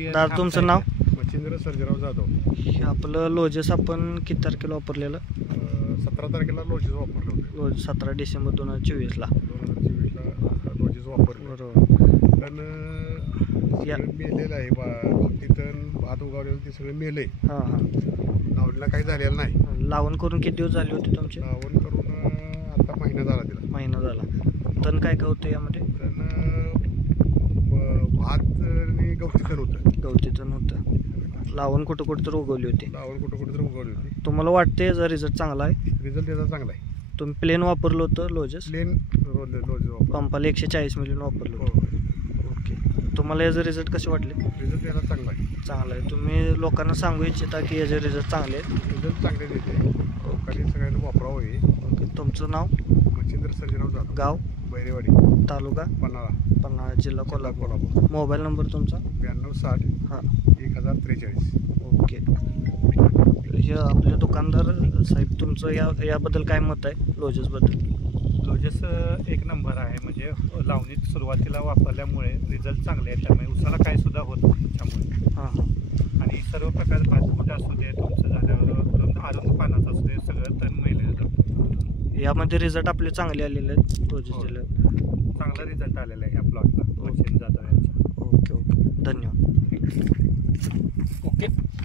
Clear. दादा तुमचं नाव? मच्छिंद्र सर्जेराव जाधव. हे आपलं लोजेस आपण किती तारखेला वापरलेलं? 17 तारखेला लोजेस वापरलं होतं. लोज 17 डिसेंबर 2024ला. 2024ला लोजेस वापरलं. बरोबर. पण सगळं मेलेलं आहे. गवती तण भात उगवलेलं ते सगळं मेलंय. हां हां. लावणीला काही झालेलं नाही. लावण करून किती दिवस झाले होते तुमचे? लावण करून आता महिना झाला तिला. महिना झाला. तण काय काय होतं यामध्ये? तण भात आणि गवती तण होतं. गवती तण होतं. लावण कुठं कुठं तर उगवली होती. लावण कुठं तर उगवली होती. तुम्हाला वाटते याचा रिझल्ट चांगला आहे? रिझल्ट त्याचा चांगला आहे. तुम्ही प्लेन वापरलं होतं लोजेस? प्लेन लोजेस वापरलं. पंपाला 140 मिलीनं वापरलं होतं. हो. ओके. तुम्हाला याचे रिझल्ट कसे वाटले? रिझल्ट त्याला चांगला आहे. चांगला आहे. तुम्ही लोकांना सांगू इच्छिता की याचे रिझल्ट चांगले आहेत? रिझल्ट चांगले देते. लोकांनी सगळ्यांना वापरावं हे. ओके. तुमचं नाव? मच्छिंद्र सर्जेराव जाधव. गाव? बैरेवाडी. तालुका? पन्हाळा. जिल्हा कोल्हापूर. मोबाईल नंबर तुमचा? 9260 हां. 1043. ओके. हे आपले दुकानदार साहेब तुमचं याबद्दल काय मत आहे लोजेसबद्दल? लोजेस एक नंबर आहे. म्हणजे लावणीत सुरुवातीला वापरल्यामुळे रिझल्ट चांगले आहेत. त्यामुळे उसाला काय सुद्धा होत नाही त्याच्यामुळे. हां हां. आणि सर्व प्रकार भातकुटा असू दे, तुमचं झाल्यावर अरुंद पानाचं असू दे, सगळं तण मेलेलं जातं. यामध्ये रिझल्ट आपले चांगले आलेले आहेत लोजेस दिले. चांगला रिझल्ट आलेला आहे ह्या प्लॉटला मच्छिंद्र जाधव यांचा. Okay okay. धन्यवाद. ओके.